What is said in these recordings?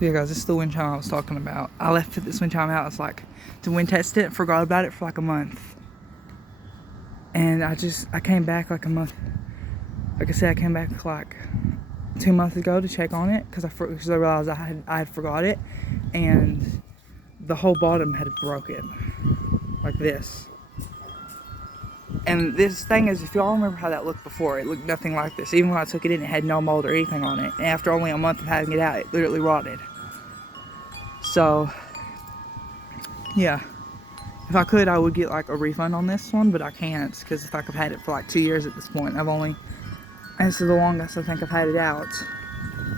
Yeah, guys, this is the wind chime I was talking about. I left this wind chime out. It's like to wind test it. Forgot about it for like a month, and I came back like a month. Like I said, I came back like 2 months ago to check on it because I realized I had forgot it, and the whole bottom had broken like this. And this thing is, if y'all remember how that looked before, it looked nothing like this. Even when I took it in, it had no mold or anything on it. And after only a month of having it out, it literally rotted. So, yeah. If I could, I would get like a refund on this one, but I can't because if I've had it for like 2 years at this point, and this is the longest I think I've had it out.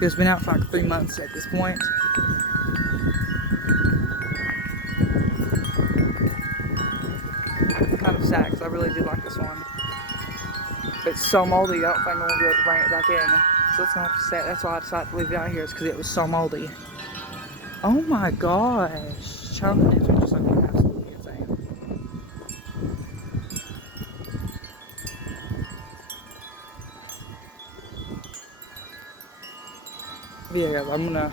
It's been out for like 3 months at this point. It's kind of sad because I really do like this one. But it's so moldy, I don't think I'm going to be able to bring it back in. So it's going to have to stay. That's why I decided to leave it out here, is because it was so moldy. Oh my gosh. Child nets are just like absolutely insane. But yeah, guys, I'm gonna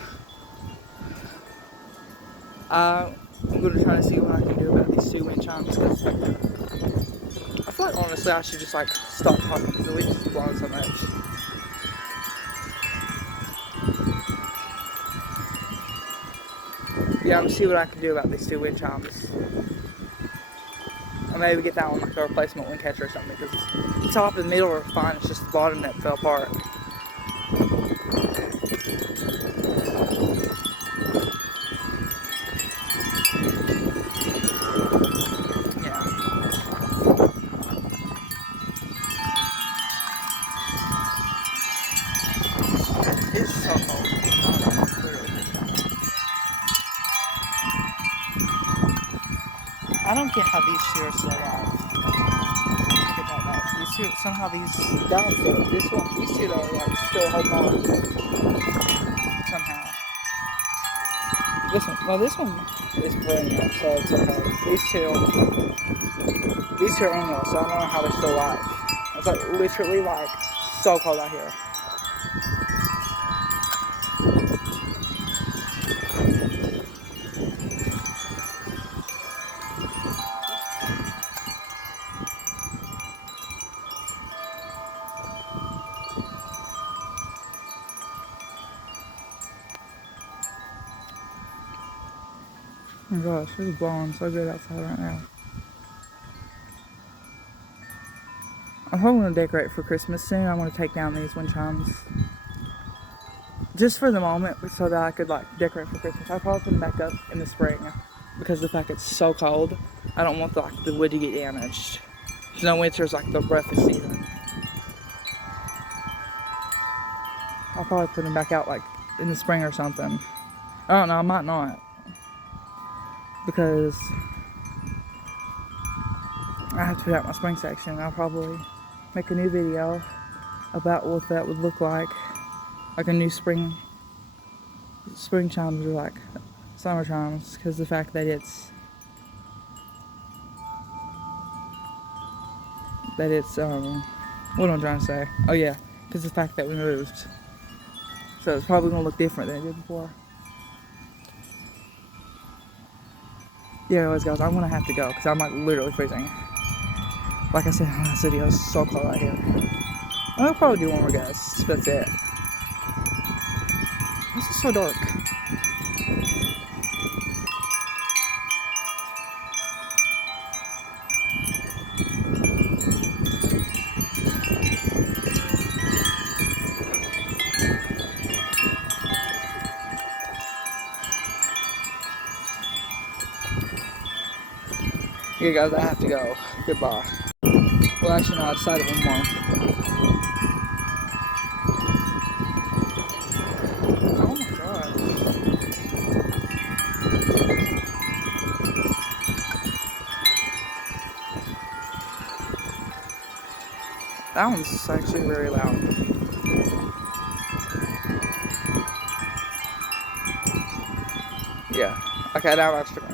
try to see what I can do about these 2 wind chimes, because I feel like honestly I should just like stop talking because the wind is blowing so much. Yeah, I'm gonna see what I can do about these 2 wind chimes. I'll maybe get that one like a replacement wind catcher or something, because the top and middle are fine, it's just the bottom that fell apart. It's so cold. I don't get how these 2 are still alive. I get that much. These 2, somehow these downstairs, these 2 are like still holding on. Somehow. This one is perennial, so it's okay. These 2 are annual, so I don't know how they're still alive. It's like literally like so cold out here. Oh my gosh, it's blowing so good outside right now. I'm probably going to decorate for Christmas soon. I'm going to take down these wind chimes. Just for the moment, so that I could like decorate for Christmas. I'll probably put them back up in the spring. Because of the fact it's so cold, I don't want the wood to get damaged. You know, winter's like the roughest season. I'll probably put them back out like in the spring or something. I don't know, I might not. Because I have to put out my spring section. I'll probably make a new video about what that would look like a new spring chimes or like summer chimes, because the fact that it's what am I trying to say? Oh yeah, because the fact that we moved, so it's probably gonna look different than it did before. Yeah, anyways guys, I'm gonna have to go because I'm like literally freezing. Like I said in the last video, it's so cold out here. I'll probably do one more, guys. That's it. This is so dark. Yeah, guys, I have to go. Goodbye. Well, actually, no, I decided one more. Oh my god. That one's actually very loud. Yeah. Okay, now I'm extra.